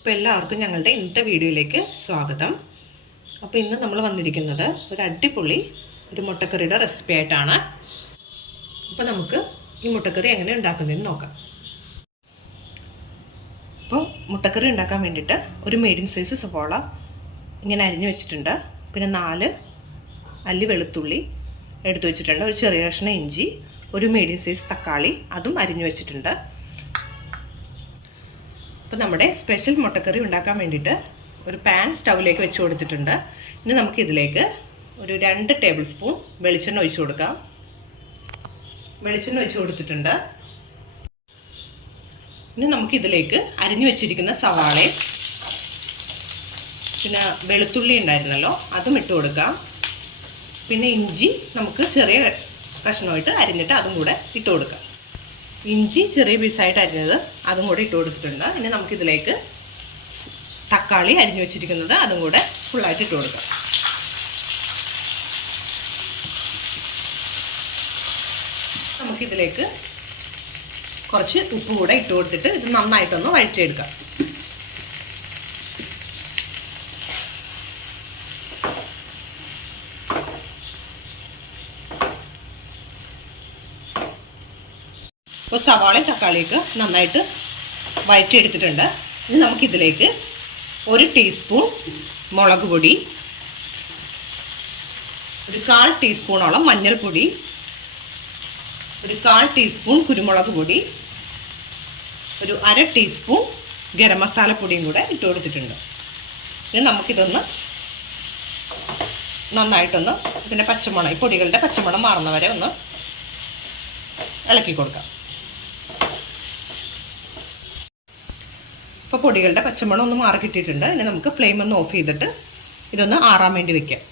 അപ്പോൾ എല്ലാവർക്കും ഞങ്ങളുടെ ഇന്നത്തെ വീഡിയോയിലേക്ക് സ്വാഗതം. അപ്പോൾ ഇന്ന് നമ്മൾ വന്നിരിക്കുന്നത് ഒരു അടിപൊളി ഒരു മുട്ടക്കറിയുടെ റെസിപ്പി ആയിട്ടാണ്. അപ്പോൾ നമുക്ക് ഈ മുട്ടക്കറി എങ്ങനെ ഉണ്ടാക്കുന്നതെന്ന് നോക്കാം. അപ്പോൾ മുട്ടക്കറി ഉണ്ടാക്കാൻ വേണ്ടിയിട്ട് ഒരു മീഡിയം സൈസ് സവോള ഇങ്ങനെ അരിഞ്ഞു വെച്ചിട്ടുണ്ട്. പിന്നെ നാല് അല്ലി വെളുത്തുള്ളി എടുത്തു വെച്ചിട്ടുണ്ട്. ഒരു ചെറിയ കഷ്ണം ഇഞ്ചി ഒരു മീഡിയം സൈസ് തക്കാളി അതും അരിഞ്ഞു വെച്ചിട്ടുണ്ട്. അപ്പോൾ നമ്മുടെ സ്പെഷ്യൽ മുട്ടക്കറി ഉണ്ടാക്കാൻ വേണ്ടിയിട്ട് ഒരു പാൻ സ്റ്റൗവിലേക്ക് വെച്ച് കൊടുത്തിട്ടുണ്ട്. ഇനി നമുക്കിതിലേക്ക് ഒരു രണ്ട് ടേബിൾ സ്പൂൺ വെളിച്ചെണ്ണ ഒഴിച്ചു കൊടുക്കാം. വെളിച്ചെണ്ണ ഒഴിച്ചു കൊടുത്തിട്ടുണ്ട്. ഇനി നമുക്കിതിലേക്ക് അരിഞ്ഞു വെച്ചിരിക്കുന്ന സവാളയും പിന്നെ വെളുത്തുള്ളി ഉണ്ടായിരുന്നല്ലോ അതും ഇട്ട് കൊടുക്കാം. പിന്നെ ഇഞ്ചി നമുക്ക് ചെറിയ കഷ്ണമായിട്ട് അരിഞ്ഞിട്ട് അതും കൂടെ ഇട്ട് കൊടുക്കാം. ഇഞ്ചി ചെറിയ പീസായിട്ട് അരിഞ്ഞത് അതും കൂടെ ഇട്ട് കൊടുത്തിട്ടുണ്ട്. ഇനി നമുക്കിതിലേക്ക് തക്കാളി അരിഞ്ഞു വെച്ചിരിക്കുന്നത് അതും കൂടെ ഫുള്ളായിട്ട് ഇട്ട് കൊടുക്കാം. നമുക്കിതിലേക്ക് കുറച്ച് ഉപ്പ് കൂടെ ഇട്ട് കൊടുത്തിട്ട് ഇത് നന്നായിട്ടൊന്ന് വഴറ്റിയെടുക്കാം. ഇപ്പോൾ സവാളയും തക്കാളിയൊക്കെ നന്നായിട്ട് വഴറ്റിയെടുത്തിട്ടുണ്ട്. ഇനി നമുക്കിതിലേക്ക് ഒരു ടീസ്പൂൺ മുളക് പൊടി ഒരു കാൽ ടീസ്പൂണോളം മഞ്ഞൾപ്പൊടി ഒരു കാൽ ടീസ്പൂൺ കുരുമുളക് പൊടി ഒരു അര ടീസ്പൂൺ ഗരം മസാല പൊടിയും കൂടെ ഇട്ട് കൊടുത്തിട്ടുണ്ട്. ഇനി നമുക്കിതൊന്ന് നന്നായിട്ടൊന്ന് ഇതിന്റെ പച്ചമുളക് പൊടികളുടെ പച്ചമുളക് മാറുന്നവരെ ഒന്ന് ഇളക്കി കൊടുക്കാം. ഇപ്പോൾ പൊടികളുടെ പച്ചമണം ഒന്ന് മാറി കിട്ടിയിട്ടുണ്ട്. ഇനി നമുക്ക് ഫ്ലെയിം ഒന്ന് ഓഫ് ചെയ്തിട്ട് ഇതൊന്ന് ആറാൻ വേണ്ടി വെക്കാം.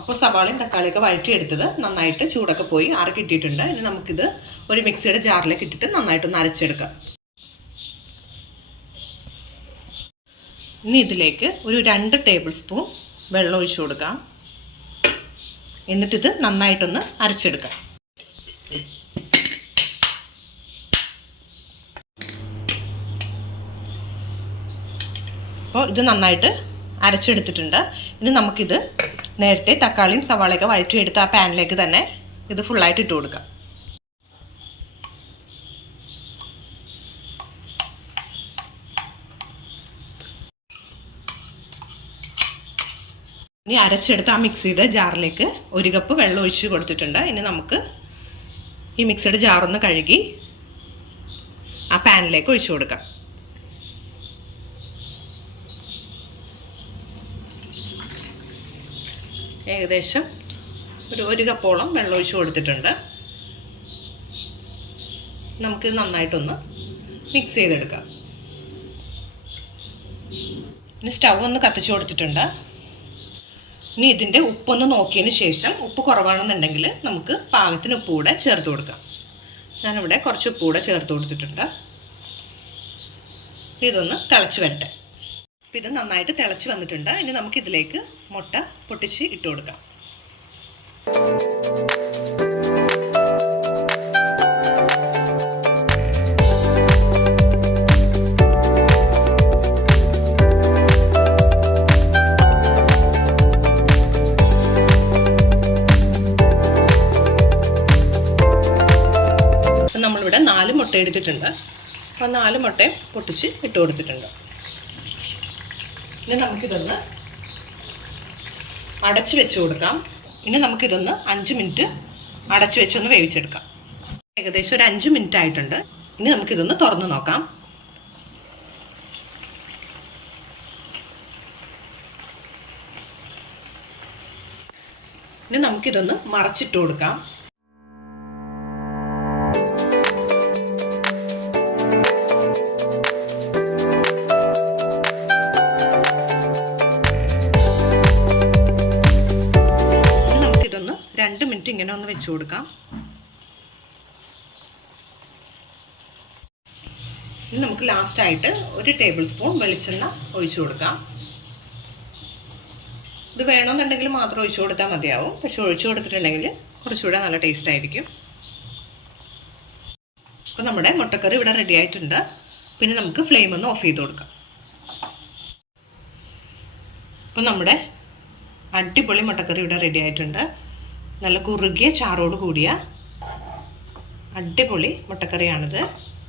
അപ്പോൾ സവാളയും തക്കാളിയൊക്കെ വഴറ്റിയെടുത്തത് നന്നായിട്ട് ചൂടൊക്കെ പോയി ആറി കിട്ടിയിട്ടുണ്ട്. ഇനി നമുക്കിത് ഒരു മിക്സിയുടെ ജാറിലേക്ക് ഇട്ടിട്ട് നന്നായിട്ടൊന്ന് അരച്ചെടുക്കാം. ഇനി ഇതിലേക്ക് ഒരു രണ്ട് ടേബിൾ സ്പൂൺ വെള്ളം ഒഴിച്ചു കൊടുക്കാം. എന്നിട്ടിത് നന്നായിട്ടൊന്ന് അരച്ചെടുക്കാം. അപ്പോൾ ഇത് നന്നായിട്ട് അരച്ചെടുത്തിട്ടുണ്ട്. ഇനി നമുക്കിത് നേരത്തെ തക്കാളിയും സവാളയൊക്കെ വഴറ്റിയെടുത്ത് ആ പാനിലേക്ക് തന്നെ ഇത് ഫുള്ളായിട്ട് ഇട്ട് കൊടുക്കാം. ഇനി അരച്ചെടുത്ത് ആ മിക്സിയുടെ ജാറിലേക്ക് ഒരു കപ്പ് വെള്ളം ഒഴിച്ച് കൊടുത്തിട്ടുണ്ട്. ഇനി നമുക്ക് ഈ മിക്സിയുടെ ജാറൊന്ന് കഴുകി ആ പാനിലേക്ക് ഒഴിച്ചു കൊടുക്കാം. ഏകദേശം ഒരു ഒരു കപ്പോളം വെള്ളം ഒഴിച്ച് കൊടുത്തിട്ടുണ്ട്. നമുക്ക് നന്നായിട്ടൊന്ന് മിക്സ് ചെയ്തെടുക്കാം. ഇനി സ്റ്റൗ ഒന്ന് കത്തിച്ചു കൊടുത്തിട്ടുണ്ട്. ഇനി ഇതിന്റെ ഉപ്പൊന്ന് നോക്കിയതിന് ശേഷം ഉപ്പ് കുറവാണെന്നുണ്ടെങ്കിൽ നമുക്ക് പാകത്തിന് ഉപ്പ് കൂടെ ചേർത്ത് കൊടുക്കാം. ഞാനിവിടെ കുറച്ച് ഉപ്പ് കൂടെ ചേർത്ത് കൊടുത്തിട്ടുണ്ട്. ഇതൊന്ന് തിളച്ച് വരട്ടെ. അപ്പം ഇത് നന്നായിട്ട് തിളച്ച് വന്നിട്ടുണ്ട്. ഇനി നമുക്കിതിലേക്ക് മുട്ട പൊട്ടിച്ച് ഇട്ട് കൊടുക്കാം. നമ്മളിവിടെ നാല് മുട്ട എടുത്തിട്ടുണ്ട്. അപ്പോൾ നാല് മുട്ടയും പൊട്ടിച്ച് ഇട്ട് കൊടുത്തിട്ടുണ്ട്. ഇനി നമുക്കിതൊന്ന് അടച്ചു വെച്ച് കൊടുക്കാം. ഇനി നമുക്കിതൊന്ന് അഞ്ച് മിനിറ്റ് അടച്ചു വെച്ചൊന്ന് വേവിച്ചെടുക്കാം. ഏകദേശം ഒരു അഞ്ച് മിനിറ്റ് ആയിട്ടുണ്ട്. ഇനി നമുക്കിതൊന്ന് തുറന്ന് നോക്കാം. ഇനി നമുക്കിതൊന്ന് മറച്ചിട്ട് കൊടുക്കാം. ഇങ്ങനെ ഒന്ന് വെച്ച് കൊടുക്കാം. ഇനി നമുക്ക് ലാസ്റ്റായിട്ട് ഒരു ടേബിൾ സ്പൂൺ വെളിച്ചെണ്ണ ഒഴിച്ചു കൊടുക്കാം. ഇത് വേണമെന്നുണ്ടെങ്കിൽ മാത്രം ഒഴിച്ചു കൊടുത്താൽ മതിയാവും. പക്ഷെ ഒഴിച്ചു കൊടുത്തിട്ടുണ്ടെങ്കിൽ കുറച്ചുകൂടെ നല്ല ടേസ്റ്റ് ആയിരിക്കും. അപ്പോൾ നമ്മുടെ മുട്ടക്കറി ഇവിടെ റെഡി ആയിട്ടുണ്ട്. പിന്നെ നമുക്ക് ഫ്ലെയിം ഒന്ന് ഓഫ് ചെയ്ത് കൊടുക്കാം. അപ്പം നമ്മുടെ അടിപൊളി മുട്ടക്കറി ഇവിടെ റെഡി ആയിട്ടുണ്ട്. നല്ല കുറുകിയ ചാറോട് കൂടിയ അടിപൊളി മുട്ടക്കറിയാണിത്.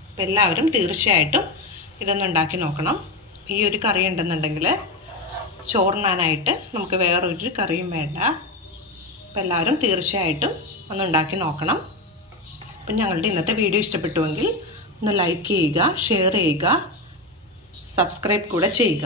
അപ്പം എല്ലാവരും തീർച്ചയായിട്ടും ഇതൊന്ന് ഉണ്ടാക്കി നോക്കണം. ഈ ഒരു കറി ഉണ്ടെന്നുണ്ടെങ്കിൽ ചോറിനാനായിട്ട് നമുക്ക് വേറൊരു കറിയും വേണ്ട. അപ്പം എല്ലാവരും തീർച്ചയായിട്ടും ഒന്ന് ഉണ്ടാക്കി നോക്കണം. അപ്പം ഞങ്ങളുടെ ഇന്നത്തെ വീഡിയോ ഇഷ്ടപ്പെട്ടുവെങ്കിൽ ഒന്ന് ലൈക്ക് ചെയ്യുക ഷെയർ ചെയ്യുക സബ്സ്ക്രൈബ് കൂടെ ചെയ്യുക.